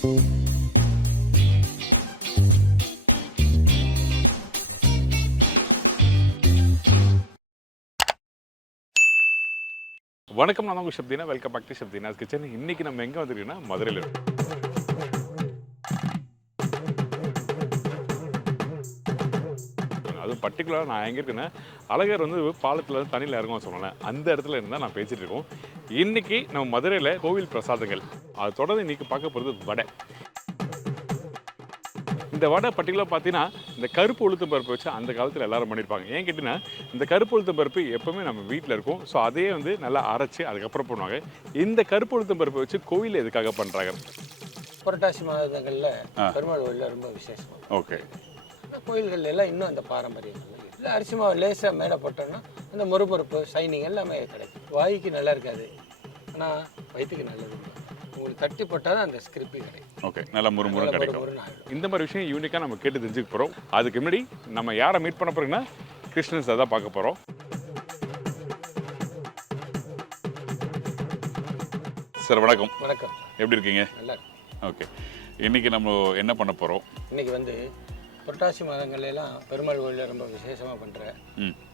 வணக்கம், நான் உங்கள் Shabdeena. Welcome back to Shabdeena's kitchen. இன்றைக்கி நம்ம எங்கே வந்துருக்கோன்னா மதுரையில் இருக்கோம். அதுவும் பர்டிகுலராக நான் எங்கே இருக்குன்னா, அழகர் வந்து பாலத்தில் தண்ணியில் இறங்குவோம் சொன்னேன், அந்த இடத்துல இருந்தால் நான் பேசிகிட்டு இருக்கோம். இன்றைக்கி நம்ம மதுரையில் கோவில் பிரசாதங்கள், அது தொடர்ந்து இன்றைக்கி பார்க்க போகிறது வடை. இந்த வடை பர்டிகுலராக பார்த்தீங்கன்னா, இந்த கருப்பு உளுத்தம் பருப்பு வச்சு அந்த காலத்தில் எல்லோரும் பண்ணியிருப்பாங்க. ஏன் கேட்டிங்கன்னா, இந்த கருப்பு உளுத்தம் பருப்பு எப்போவுமே நம்ம வீட்டில் இருக்கும். ஸோ அதையே வந்து நல்லா அரைச்சி அதுக்கப்புறம் பண்ணுவாங்க. இந்த கருப்பு உளுத்தம் பருப்பை வச்சு கோவிலில் எதுக்காக பண்ணுறாங்க? புரட்டாசி மாதங்களில் பெருமாள் கோயிலில் ரொம்ப விசேஷம். ஓகே. கோயில்கள் எல்லாம் இன்னும் அந்த பாரம்பரியம் இல்லை. அரிசி மாவு லேசாக மேலே போட்டோம்னா அந்த முறுபருப்பு ஷைனிங் எல்லாமே கிடைக்கும். வாய்க்கு நல்லா இருக்காது, ஆனால் வயிற்றுக்கு நல்லது. உங்களுக்கு தட்டி போட்டால் தான் அந்த ஸ்கிரிப்பி கிடைக்கும். ஓகே, நல்லா முறுமுறு கிடைக்கும். இந்த மாதிரி விஷயம் யூனிக்காக நம்ம கேட்டு தெரிஞ்சுக்க போகிறோம். அதுக்கு முன்னாடி நம்ம யாரை மீட் பண்ண போகிறோங்கன்னா, கிருஷ்ணன் சார் தான் பார்க்க போகிறோம். சார் வணக்கம். வணக்கம், எப்படி இருக்கீங்க? நல்லா. ஓகே, இன்றைக்கி நம்ம என்ன பண்ண போகிறோம்? இன்றைக்கி வந்து புரட்டாசி மாதங்கள்லாம் பெருமாள் கோயிலில் ரொம்ப விசேஷமாக பண்ணுற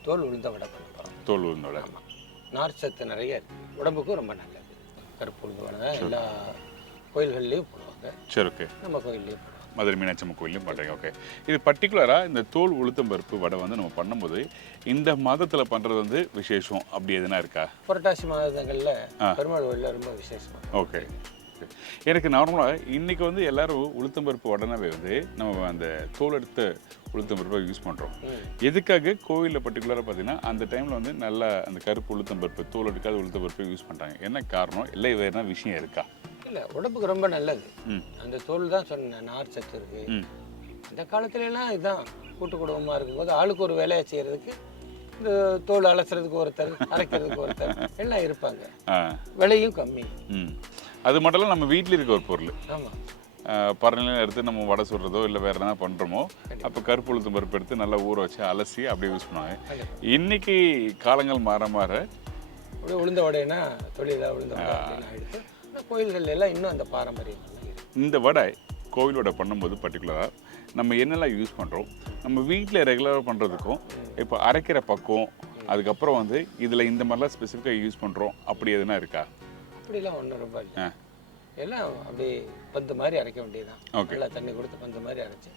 தோல் உளுந்த வடை பண்ண போகிறோம். தோல் உளுந்த வடை. ஆமாம், நார் சத்து நிறைய இருக்குது, உடம்புக்கும் ரொம்ப நல்லது. கருப்பு உளுந்த வடை தான் எல்லா கோயில்கள்லேயும் போடுவாங்க. சரி, ஓகே. நம்ம கோயில்லையும் போடுவாங்க, மதுரை மீனாட்சி அம்மன் கோயிலையும் பண்ணுறீங்க. ஓகே, இது பர்டிகுலராக இந்த தோல் உளுத்தம் பருப்பு வடை வந்து நம்ம பண்ணும்போது இந்த மாதத்தில் பண்ணுறது வந்து விசேஷம் அப்படி எதுனா இருக்கா? புரட்டாசி மாதங்களில் பெருமாள் கோயிலில் ரொம்ப விசேஷம். ஓகே. எனக்கு நார்மலாக இன்றைக்கி வந்து எல்லோரும் உளுத்தம் பருப்பு உடனே வந்து நம்ம அந்த தோல் எடுத்த உளுத்தம் பருப்பை யூஸ் பண்ணுறோம். எதுக்காக கோவிலில் பர்டிகுலராக பார்த்தீங்கன்னா அந்த டைமில் வந்து நல்லா அந்த கருப்பு உளுத்தம் பருப்பு, தோல் எடுக்காத உளுத்தம் பருப்பை யூஸ் பண்ணுறாங்க. என்ன காரணம்? இல்லை வேறு என்ன விஷயம் இருக்கா? இல்லை, உடம்புக்கு ரொம்ப நல்லது. அந்த தோல் தான் சொன்னேன், நார் சத்து இருக்குது. இந்த காலத்துலலாம் இதுதான் கூட்டு குடும்பமாக இருக்கும்போது ஆளுக்கு ஒரு வேலையை செய்கிறதுக்கு இந்த தோல் அலசுறதுக்கு ஒருத்தர், அரைக்கிறதுக்கு ஒருத்தர் எல்லாம் இருப்பாங்க. விலையும் கம்மி. அது மட்டும் இல்லை, நம்ம வீட்டில் இருக்க ஒரு பொருள். ஆமாம், பரநிலையில் எடுத்து நம்ம வடை சுடுறதோ இல்லை வேறு எதனா பண்ணுறோமோ அப்போ கருப்பு உளுத்தம் பருப்பு எடுத்து நல்லா ஊற வச்சு அலசி அப்படியே யூஸ் பண்ணுவாங்க. இன்றைக்கி காலங்கள் மாற மாற அப்படியே உளுந்த வடைனா தொழிலாக உளுந்த வடை எடுத்து கோயில்கள் எல்லாம் இன்னும் அந்த பாரம்பரியம். இந்த வடை கோவிலோட பண்ணும்போது பர்டிகுலராக நம்ம என்னெல்லாம் யூஸ் பண்ணுறோம், நம்ம வீட்டில் ரெகுலராக பண்ணுறதுக்கும் இப்போ அரைக்கிற பக்கம், அதுக்கப்புறம் வந்து இதில் இந்த மாதிரிலாம் ஸ்பெசிஃபிக்காக யூஸ் பண்ணுறோம் அப்படி எதுனா இருக்கா? அப்படிலாம் ஒன்றும் ரொம்ப இல்லை, எல்லாம் அப்படியே பந்து மாதிரி அரைக்க வேண்டியதுதான். ஓகே, நல்லா தண்ணி கொடுத்து பந்து மாதிரி அரைச்சி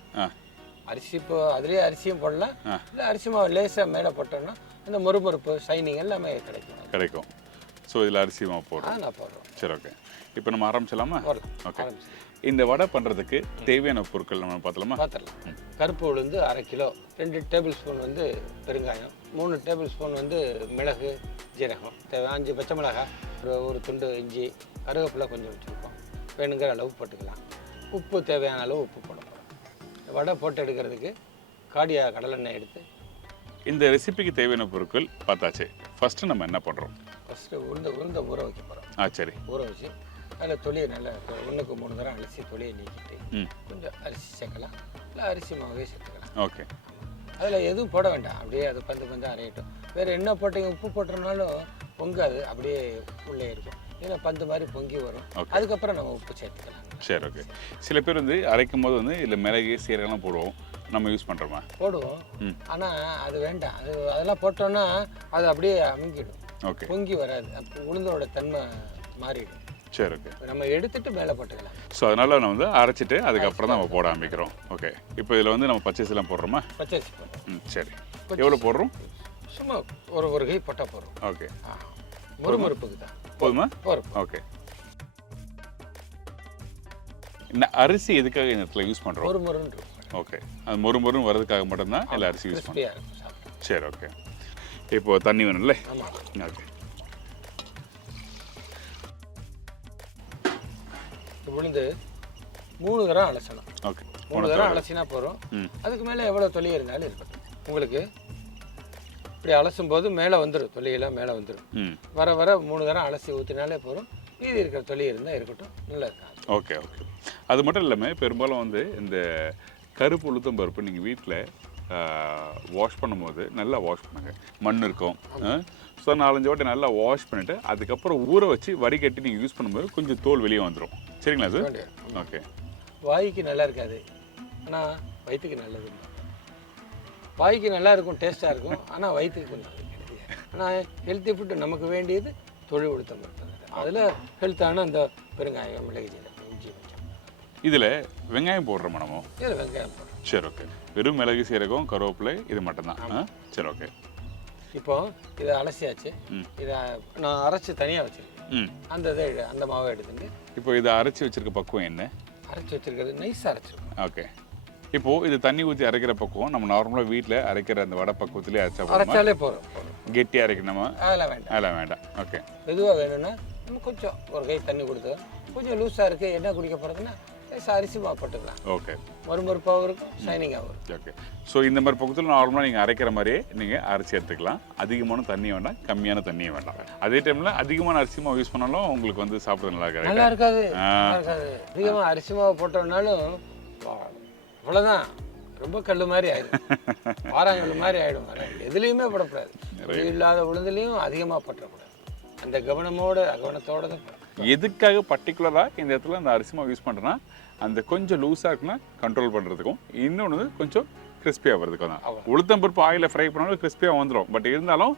அரிசி இப்போ அதுலேயே அரிசியும் போடலாம். இல்லை அரிசி மாவு லேசாக மேலே போட்டோம்னா அந்த முறுமுறுப்பு ஷைனிங் எல்லாமே கிடைக்கும். ஸோ இதில் அரிசி மாவு போடுறோம். நான் போடுறோம். சரி, ஓகே. இப்போ நம்ம ஆரம்பிச்சலாமா? ஓகே. இந்த வடை பண்ணுறதுக்கு தேவையான பொருட்கள் நம்ம பார்த்துடலாம். கருப்பு உளுந்து 1/2 கிலோ, 2 டேபிள் ஸ்பூன் வந்து பெருங்காயம், 3 டேபிள் ஸ்பூன் வந்து மிளகு ஜீரகம், 5 பச்சை மிளகாய், ஒரு துண்டு இஞ்சி, கருவேப்பிலை கொஞ்சம் வச்சுருக்கோம், வேணுங்கிற அளவு போட்டுக்கலாம். உப்பு தேவையான அளவு உப்பு போடணும். வடை போட்டு எடுக்கிறதுக்கு காடியா கடலெண்ணெய் எடுத்து. இந்த ரெசிபிக்கு தேவையான பொருட்கள் பார்த்தாச்சு. ஃபஸ்ட்டு நம்ம என்ன பண்ணுறோம்? ஃபஸ்ட்டு உளுந்த ஊற வைக்க போகிறோம். சரி. ஊற வச்சு அதில் தொலியை நல்லா 1க்கு 3 தரம் அலசி தொலியை நீக்கிட்டு கொஞ்சம் அரிசி சேர்க்கலாம், இல்லை அரிசி மாவே சேர்த்துக்கலாம். ஓகே. அதில் எதுவும் போட வேண்டாம், அப்படியே அது கொஞ்சம் அரையட்டும். வேறு என்ன போட்டிங்க, உப்பு போட்டோம்னாலும் பொங்காது, அப்படியே உள்ளே இருக்கும். ஏன்னா பந்து மாதிரி பொங்கி வரும். அதுக்கப்புறம் நம்ம உப்பு சேர்த்துக்கலாம். சரி, ஓகே. சில பேர் வந்து அரைக்கும் போது வந்து இதில் மிளகு சீரகம்லாம் போடுவோம், நம்ம யூஸ் பண்ணுறோமா? போடுவோம், ஆனால் அது வேண்டாம். அதெல்லாம் போட்டோன்னா அது அப்படியே அமுங்கிடும். ஓகே, பொங்கி வராது, உளுந்தோட தன்மை மாறிடும். சரி, ஓகே. நம்ம எடுத்துட்டு மேலே போட்டுக்கலாம். ஸோ அதனால் நம்ம வந்து அரைச்சிட்டு அதுக்கப்புறம் தான் நம்ம போட ஆரம்பிக்கிறோம். ஓகே. இப்போ இதில் வந்து நம்ம பச்சரிசிலாம் போடுறோமா? பச்சரிசி போடுறோம். சரி. எவ்வளோ போடுறோம்? சும்மா ஒரு கை போட்டால் போடுறோம். ஓகே. முறுமுறுப்புக்கு தான் போதுமா? போதும். ஓகே. இந்த அரிசி எதுக்காக இந்த இடத்துல யூஸ் பண்ணுறோம்? முறுமுறுன்னு. ஓகே, அது முறுமுறுன்னு வர்றதுக்காக மட்டும்தான் எல்லா அரிசி யூஸ் பண்ணுறோம். சரி, ஓகே. இப்போது தண்ணி வேணும்ல? ஆமாம். ஓகே. உளுந்து 3 தரம் அலசணும். ஓகே, 3 தரம் அலசினா போகிறோம். அதுக்கு மேலே எவ்வளோ தொலி இருந்தாலும் இருக்கட்டும். உங்களுக்கு இப்படி அலசும் போது மேலே வந்துடும், தொலியெல்லாம் மேலே வந்துடும். வர 3 தரம் அலசி ஊற்றினாலே போகிறோம். மீதி இருக்கிற தொலி இருந்தால் இருக்கட்டும், நல்லா இருக்காது. Okay, okay. அது மட்டும் இல்லாமல் பெரும்பாலும் வந்து இந்த கருப்பு உளுத்தம் பருப்பு நீங்கள் வீட்டில் வாஷ் பண்ணும்போது நல்லா வாஷ் பண்ணுங்க. மண் இருக்கும். ஸோ 4-5 வாட்டி நல்லா வாஷ் பண்ணிவிட்டு அதுக்கப்புறம் ஊற வச்சு வடிகட்டி நீங்கள் யூஸ் பண்ணும்போது கொஞ்சம் தோல் வெளியே வந்துடும். சரிங்களா சார்? ஓகே. வாய்க்கு நல்லா இருக்காது, ஆனால் வயிற்றுக்கு நல்லது. வாய்க்கு நல்லா இருக்கும், டேஸ்ட்டாக இருக்கும், ஆனால் வயிற்றுக்கு கொஞ்சம் கிடையாது. ஆனால் ஹெல்த்தி ஃபுட்டு நமக்கு வேண்டியது தொழில் உளுத்தம் பருப்பு. அதில் ஹெல்த்தான அந்த பெருங்காயம், மிளகு, ஜீரகம், இஞ்சி, பச்சை. இதில் வெங்காயம் போடுற மனமோ? இதில் வெங்காயம் போடுறோம். சரி, ஓகே. வெறும் மிளகு, சீரகம், கருவேப்பிலை இது மட்டும்தான். சரி, ஓகே. இப்போ இதை அலசியாச்சு. இதை நான் அரைச்சி தனியாக வச்சுருக்கேன். அந்த மாவை எடுத்துட்டு இப்போ இதை அரைச்சி வச்சிருக்க பக்குவம் என்ன? அரைச்சி வச்சிருக்கிறது நைஸாக அரைச்சிருக்கோம். ஓகே. இப்போது இது தண்ணி ஊற்றி அரைக்கிற பக்குவம் நம்ம நார்மலாக வீட்டில் அரைக்கிற அந்த வடை பக்குவத்திலே அரைச்சாலே போகிறோம். கெட்டியாக அரைக்கணுமா? அதெல்லாம் வேண்டாம். ஓகே. மெதுவாக வேணும்னா நம்ம கொஞ்சம் ஒரு கை தண்ணி கொடுத்து கொஞ்சம் லூஸாக இருக்குது, என்ன குடிக்க போகிறதுன்னா அரிசி மாவு போட்டுக்கலாம். ஓகே. மறுமறுப்பாகவும் இருக்கும், ஷைனிங்காகவும் இருக்கும். ஓகே. ஸோ இந்த மாதிரி பக்கத்தில் நார்மலாக நீங்கள் அரைக்கிற மாதிரியே நீங்கள் அரைச்சி எடுத்துக்கலாம். அதிகமான தண்ணி வேண்டாம், கம்மியான தண்ணியும் வேண்டாம். அதே டைமில் அதிகமான அரிசி மாவு யூஸ் பண்ணாலும் உங்களுக்கு வந்து சாப்பிட்றது நல்லா இருக்காது. நல்லா இருக்காது. அதிகமாக அரிசி மாவு போட்டோம்னாலும் அவ்வளோதான், ரொம்ப கல் மாதிரி ஆயிடும், வாராங்கல் மாதிரி ஆகிடும். எதுலேயுமே போடக்கூடாது. இல்லாத உளுந்துலேயும் அதிகமாக போட்டக்கூடாது. அந்த கவனத்தோட தான். எதுக்காக பர்டிகுலராக இந்த இடத்துல அந்த அரிசி மாவு யூஸ் பண்ணுறேன்னா அந்த கொஞ்சம் லூஸாக இருக்குன்னா கண்ட்ரோல் பண்ணுறதுக்கும், இன்னொன்று கொஞ்சம் கிறிஸ்பியாக வரதுக்கும் தான். உளுத்தம் பருப்பு ஆயிலில் ஃப்ரை பண்ணாலும் கிறிஸ்பியாக வந்துடும். பட் இருந்தாலும்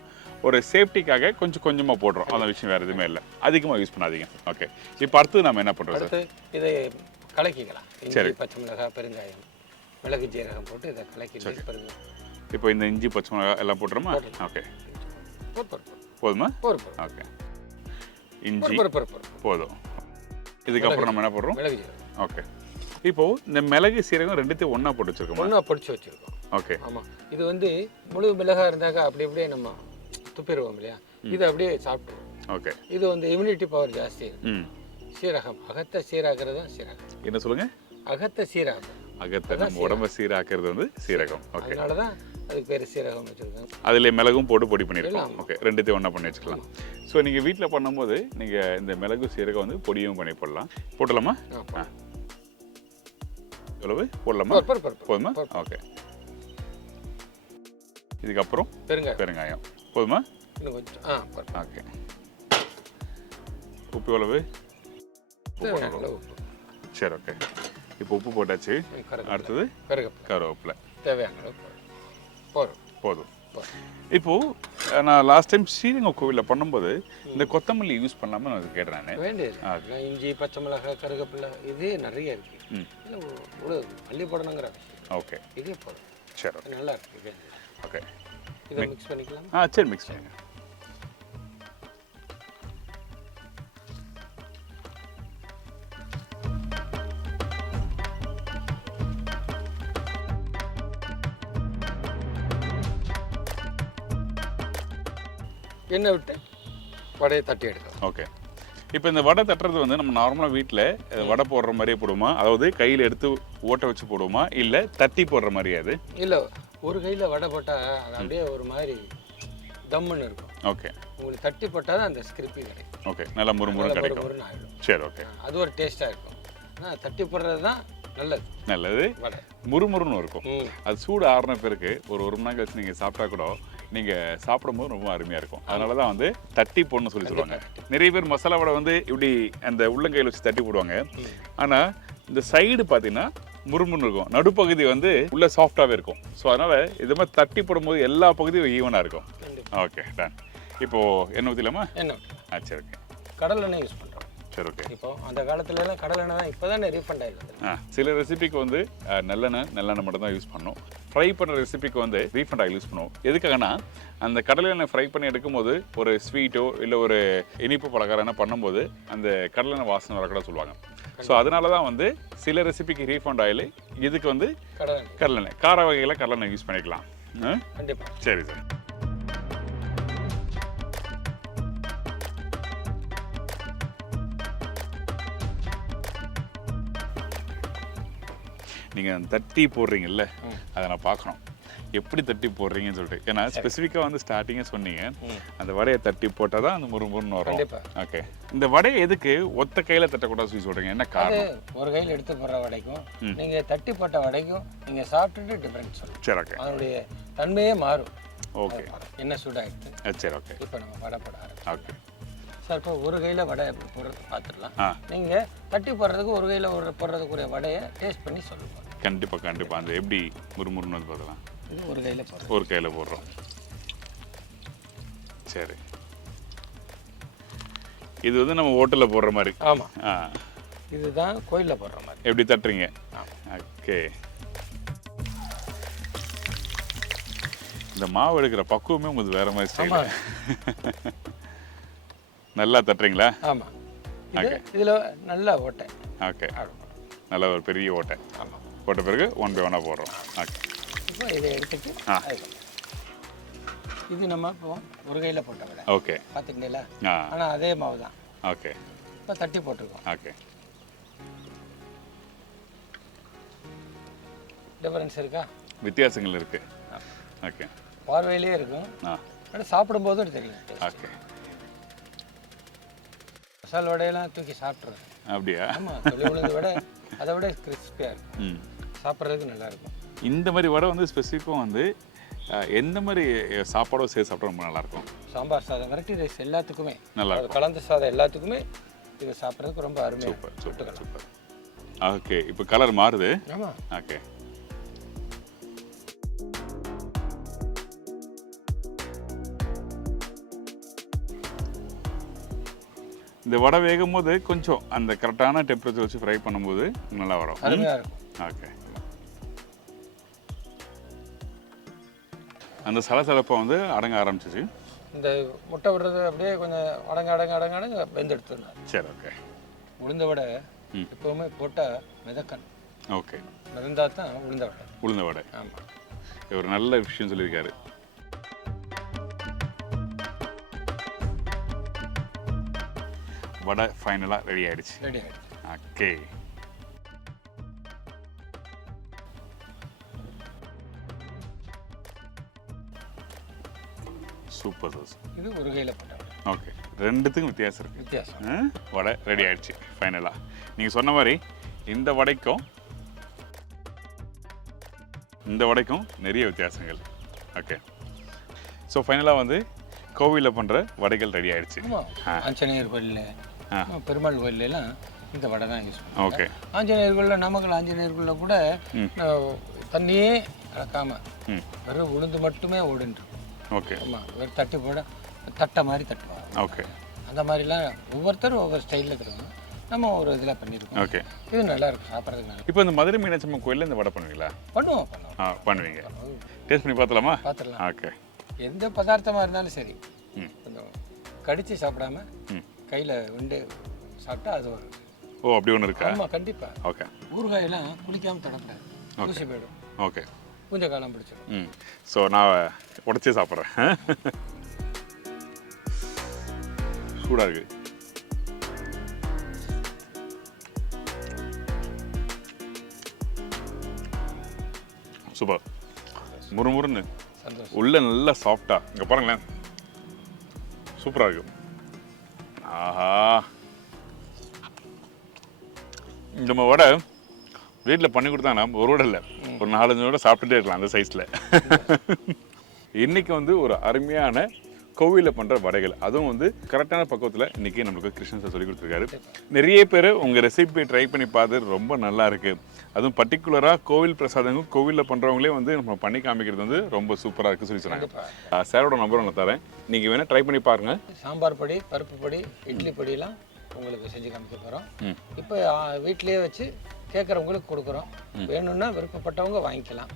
ஒரு சேஃப்டிக்காக கொஞ்சம் கொஞ்சமாக போடுறோம். அந்த விஷயம் வேறு எதுவுமே இல்லை. அதிகமாக யூஸ் பண்ணாதீங்க. ஓகே. இப்போ அடுத்து நம்ம என்ன பண்ணுறோம் சார்? இதை கலக்கிக்கலாம். இஞ்சி, பச்சை மிளகாய், பெருங்காயம், மிளகு, ஜீரகம் போட்டு இதை கலக்கி பாருங்க. இப்போ இந்த இஞ்சி, பச்சை மிளகாய் எல்லாம் போட்டுருமா? ஓகே. போதுமா? ஓகே. இஞ்சி போதும். இதுக்கப்புறம் நம்ம என்ன போடுறோம்? மிளகு, ஜீரகம். ஓகே. இப்போ இந்த மிளகு, சீரகம் ரெண்டுத்தையும் ஒன்றா போட்டு வச்சுருக்கோம். ஒன்றா பொடிச்சு வச்சுருக்கோம். ஓகே. ஆமாம். இது வந்து முழு மிளகாய் இருந்தாக்கா அப்படி அப்படியே நம்ம துப்பிடுவோம் இல்லையா, இது அப்படியே சாப்பிடுவோம். ஓகே. இது வந்து இம்யூனிட்டி பவர் ஜாஸ்தி. சீரகம், அகத்தை சீராகிறது தான் சீரகம். என்ன சொல்லுங்க? அகத்தை சீராகும். அகத்தை நம்ம உடம்பை சீராக்கிறது வந்து சீரகம். ஓகே. அதனால தான் அதுக்கு பேர் சீரகம் வச்சுருக்கோம். அதில் மிளகும் போட்டு பொடி பண்ணியிருக்கோம். ஓகே. ரெண்டுத்தையும் ஒன்றா பண்ணி வச்சுக்கலாம். ஸோ நீங்கள் வீட்டில் பண்ணும்போது நீங்கள் இந்த மிளகு, சீரகம் வந்து பொடியும் பண்ணி போடலாம். போட்டலாமா? எவ்வளவு போடலாமா? போதுமா? ஓகே. இதுக்கப்புறம் பெருங்காயம் போதுமா? இன்னும் கொஞ்சம். ஓகே. உப்பு எவ்வளவு? சரி, ஓகே. இப்போ உப்பு போட்டாச்சு. அடுத்தது கருவேப்பிலை தேவையான போதும். இப்போ நான் லாஸ்ட் டைம் ஸ்ரீரங்கம் கோவிலில் பண்ணும்போது இந்த கொத்தமல்லி யூஸ் பண்ணாமல் நான் கேட்டேன். வேண்டியது இஞ்சி, பச்சை மிளகாய், கருவேப்பிலை இது நிறைய இருக்கு. மல்லி போடணுங்கிற. ஓகே. இதே போதும். சரி, நல்லா இருக்கு. ஓகே. இதை மிக்ஸ் பண்ணிக்கலாம். சரி, மிக்ஸ் பண்ணுங்க. எண்ணெய் விட்டு வடையை தட்டி எடுக்கலாம். ஓகே. இப்போ இந்த வடை தட்டுறது வந்து நம்ம நார்மலாக வீட்டில் வடை போடுற மாதிரியே போடுவோமா? அதாவது கையில் எடுத்து ஓட்ட வச்சு போடுவோமா, இல்லை தட்டி போடுற மாதிரியா? அது இல்லை, ஒரு கையில் வடை போட்டால் அது அப்படியே ஒரு மாதிரி தம்முன்னு இருக்கும். ஓகே. உங்களுக்கு தட்டி போட்டால் தான் அந்த ஸ்கிரிப்பி கிடைக்கும். ஓகே. நல்லா முறுமுறு கிடைக்கும். ஆகிடும். சரி, ஓகே. அது ஒரு டேஸ்ட்டாக இருக்கும். ஆனால் தட்டி போடுறது தான் நல்லது. முறுமுறுன்னு இருக்கும். அது சூடு ஆறுன பிறகு ஒரு மணி நேரம் கழிச்சு நீங்கள் சாப்பிட்டா கூட நீங்கள் சாப்பிடும்போது ரொம்ப அருமையாக இருக்கும். அதனால தான் வந்து தட்டி போடணும்னு சொல்லுவாங்க. நிறைய பேர் மசாலா வடை வந்து இப்படி அந்த உள்ளங்கையில் வச்சு தட்டி போடுவாங்க. ஆனால் இந்த சைடு பார்த்தீங்கன்னா முறுமுறுன்னு இருக்கும், நடுப்பகுதி வந்து உள்ள சாஃப்டாகவே இருக்கும். ஸோ அதனால் இது மாதிரி தட்டி போடும்போது எல்லா பகுதியும் ஈவனாக இருக்கும். Okay, done. இப்போது எண்ணெய் ஊற்றிலாமா? எண்ணெய். சரி, ஓகே. கடல் எண்ணெய் யூஸ் பண்ணுறோம். சரி, ஓகே. இப்போ அந்த காலத்துலலாம் கடலெண்ணெய் தான், இப்போ தானே ரீஃபண்ட் ஆகிடுது. சில ரெசிபிக்கு வந்து நல்லெண்ணெய் மட்டும் தான் யூஸ் பண்ணணும். ஃப்ரை பண்ணுற ரெசிபிக்கு வந்து ரீஃபண்ட் ஆயில் யூஸ் பண்ணுவோம். எதுக்காகனா அந்த கடலெண்ணெய் ஃப்ரை பண்ணி எடுக்கும்போது ஒரு ஸ்வீட்டோ இல்லை ஒரு இனிப்பு பலகாரம் என்ன பண்ணும்போது அந்த கடலெண்ணெய் வாசனை வரக்கூட சொல்லுவாங்க. ஸோ அதனால தான் வந்து சில ரெசிபிக்கு ரீஃபண்ட் ஆயில், இதுக்கு வந்து கடலெண்ணெய். கார வகையில் கடலெண்ணெய் யூஸ் பண்ணிக்கலாம். கண்டிப்பாக. சரி சார். நீங்கள் தட்டி போடுறீங்கல்ல, அதை நான் பார்க்கணும் எப்படி தட்டி போடுறீங்கன்னு சொல்லிட்டு. ஏன்னா ஸ்பெசிஃபிக்காக வந்து ஸ்டார்டிங்கே சொன்னீங்க அந்த வடையை தட்டி போட்டால் தான் அந்த முறுமுறுன்னு வரும். ஓகே. இந்த வடையை எதுக்கு ஒத்த கையில் தட்டக்கூடாது சொல்லி சொல்கிறீங்க, என்ன காரணம்? ஒரு கையில் எடுத்து போடுற வடைக்கும் நீங்கள் தட்டி போட்ட வடைக்கும் நீங்கள் சாப்பிட்டுட்டு டிஃப்ரெண்ட் சொல்லுங்கள். சரி, ஓகே. அதனுடைய தன்மையே மாறும். ஓகே. என்ன சூடாகிடுது. சரி, ஓகே. இப்போ நம்ம வடை போட ஆரம்பிச்சோம். ஓகே. சார் இப்போ ஒரு கையில் வடை எப்படி போடுறது பார்த்துடலாம். நீங்கள் தட்டி போடுறதுக்கு ஒரு கையில் போடுறதுக்குரிய வடையை டேஸ்ட் பண்ணி சொல்லுங்கள். கண்டிப்பாக அந்த எப்படி முறுமுறுன்னு வந்து பார்க்கலாம். இது ஒரு கையில் போடுறோம். ஒரு கையில் போடுறோம். சரி, இது வந்து நம்ம ஹோட்டலில் போடுற மாதிரி. ஆமாம், இதுதான் கோயிலில் போடுற மாதிரி. எப்படி தட்டுறீங்க? ஓகே. இந்த மாவு எடுக்கிற பக்குவமே உங்களுக்கு வேற மாதிரி ஸ்டைல். நல்லா தட்டுறீங்களா? ஆமாம். இதில் நல்ல ஓட்டை. ஓகே, நல்ல ஒரு பெரிய ஓட்டை. ஆமாம். போட்ட பிறகு 1 by 1 போடுறோம். ஓகே, இப்போ இதை எடுத்துட்டு இது நம்ம இப்போ ஒரு கையில் போட்ட விட. ஓகே, பார்த்துக்கிட்டீங்களா? ஆனால் அதே மாவு தான். ஓகே, இப்போ தட்டி போட்டிருக்கோம். ஓகே. டிஃபரன்ஸ் இருக்கா? வித்தியாசங்கள் இருக்கு. ஓகே, பார்வையிலே இருக்கும், ஆனால் சாப்பிடும்போதும் தெரியும். ஓகே. மசால் வடையெல்லாம் தூக்கி சாப்பிட்றது. அப்படியா? ஆமாம், தொழில் உளுந்து வடை அதை விட கிறிஸ்பியாக இருக்கும், சாப்பிட்றதுக்கு நல்லா இருக்கும். இந்த மாதிரி வடை வந்து ஸ்பெசிஃபிக்காக வந்து எந்த மாதிரி சாப்பாடோ சேர்த்து சாப்பிட்டா ரொம்ப நல்லாயிருக்கும்? சாம்பார் சாதம், வெரைட்டி ரைஸ் எல்லாத்துக்குமே நல்லா இருக்கும். கலந்த சாதம் எல்லாத்துக்குமே இது சாப்பிட்றதுக்கு ரொம்ப அருமையாக. Super super super. ஓகே, இப்போ கலர் மாறுது. ஆமாம். ஓகே, இந்த வடை வேகும் போது கொஞ்சம் அந்த கரெக்டான டெம்பரேச்சர் வச்சு ஃப்ரை பண்ணும்போது நல்லா வரும். அருமையாக இருக்கும். ஓகே, அந்த சலசலப்பை வந்து அடங்க ஆரம்பிச்சிச்சு. இந்த முட்டை விடுறது அப்படியே கொஞ்சம் அடங்க வெந்தெடுத்துருந்தேன். சரி, ஓகே. உளுந்த வடை எப்பவுமே போட்டால் மிதக்கணும். ஓகே, மிதந்தா தான் உளுந்த வடை. ஆமாம், ஒரு நல்ல விஷயம் சொல்லியிருக்காரு. வடை ஃபைனலாக ரெடி ஆகிடுச்சு. Okay, super sir. இது ஒரு கையில் போட்ட வடை. ஓகே, ரெண்டுத்துக்கும் வித்தியாசம் இருக்குது. வடை ரெடி ஆகிடுச்சு ஃபைனலாக. நீங்கள் சொன்ன மாதிரி இந்த வடைக்கும் நிறைய வித்தியாசங்கள். ஓகே, ஸோ ஃபைனலாக வந்து கோவிலில் பண்ணுற வடைகள் ரெடி ஆகிடுச்சு. ஆஞ்சநேயர் கோயிலில், பெருமாள் கோயிலெலாம் இந்த வடை தான் யூஸ் பண்ணுவோம். ஓகே, ஆஞ்சநேயர் கோயிலில், நாமக்கல் ஆஞ்சநேயர் கோயிலில் கூட தண்ணியே கலக்காமல் வெறும் உளுந்து மட்டுமே ஓடுன்னு. ஓகே, ஆமாம், வெறும் தட்டி போட தட்டை மாதிரி தட்டுவாங்க. ஓகே, அந்த மாதிரிலாம் ஒவ்வொருத்தரும் ஒவ்வொரு ஸ்டைலில் இருக்கிறாங்க. நம்ம ஒரு இதில் பண்ணியிருக்கோம். ஓகே, இது நல்லா இருக்கும் சாப்பிட்றதுக்கு. நல்லா இப்போ இந்த மதுரை மீனாட்சி அம்மன் கோயிலில் இந்த வடை பண்ணுவீங்களா? பண்ணுவோம். பண்ணுவீங்க. டேஸ்ட் பண்ணி பார்த்துலாமா? பார்த்துடலாம். ஓகே, எந்த பதார்த்தமாக இருந்தாலும் சரி, கொஞ்சம் கடித்து சாப்பிடாம கையில் விண்டு சாப்பிட்டா அது ஒரு. ஓ, அப்படி ஒன்று இருக்கா? ஆமாம், கண்டிப்பாக. ஓகே, ஊறுகாயெல்லாம் குளிக்காமல் தொடக்கூடாது, ஊசி போயிடும். ஓகே, கொஞ்சம் காலம் பிடிச்சிடும். ஸோ நான் உடச்சி சாப்பிட்றேன். சூடாக இருக்கு. சூப்பர், முறுமுறுன்னு உள்ள நல்லா சாஃப்டா. இங்கே பாருங்களேன், சூப்பராக இருக்கு. ஆஹா, இந்த வடை வீட்டில் பண்ணி கொடுத்தாங்கன்னா ஒரு வடை இல்லை, ஒரு 4-5 வடை சாப்பிட்டுட்டே இருக்கலாம் அந்த சைஸில். இன்னைக்கு வந்து ஒரு அருமையான கோவிலில் பண்ணுற வடைகள், அதுவும் வந்து கரெக்டான பக்குவத்தில் இன்றைக்கி நம்மளுக்கு கிருஷ்ணன் சார் சொல்லி கொடுத்துருக்காரு. நிறைய பேர் உங்கள் ரெசிபி ட்ரை பண்ணி பார்த்து ரொம்ப நல்லா இருக்குது. அதுவும் பர்டிகுலராக கோவில் பிரசாதங்கள் கோவிலில் பண்ணுறவங்களே வந்து நம்ம பண்ணி காமிக்கிறது வந்து ரொம்ப சூப்பராக இருக்குது சொல்லி சொன்னாங்க. சாரோட நம்பர் ஒன்று தரேன், நீங்கள் வேணால் ட்ரை பண்ணி பாருங்கள். சாம்பார் பொடி, பருப்பு பொடி, இட்லி பொடியெல்லாம் உங்களுக்கு செஞ்சு காமிக்க போகிறோம். இப்போ வீட்டிலேயே வச்சு கேட்குறவங்களுக்கு கொடுக்குறோம். வேணும்னா விருப்பப்பட்டவங்க வாங்கிக்கலாம்.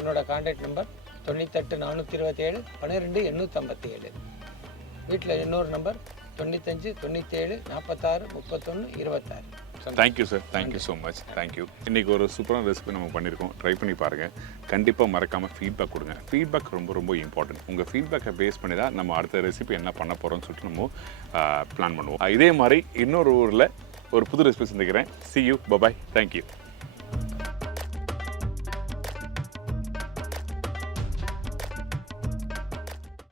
என்னோட கான்டாக்ட் நம்பர் 98 427 12 857. வீட்டில் இன்னொரு number 95 97 46 31 26. Thank you sir, thank you so much, thank you. இன்றைக்கி ஒரு சூப்பரான ரெசிபி நம்ம பண்ணியிருக்கோம். ட்ரை பண்ணி பாருங்கள். கண்டிப்பாக மறக்காமல் ஃபீட்பேக் கொடுங்க. ஃபீட்பேக் ரொம்ப ரொம்ப இம்பார்ட்டன்ட். உங்கள் ஃபீட்பேக்கை பேஸ் பண்ணி தான் நம்ம அடுத்த ரெசிபி என்ன பண்ண போகிறோம்னு சொல்லிட்டு நம்ம பிளான் பண்ணுவோம். இதே மாதிரி இன்னொரு ஊரில் ஒரு புது ரெசிபி சந்திக்கிறேன். See you, bye bye, thank you.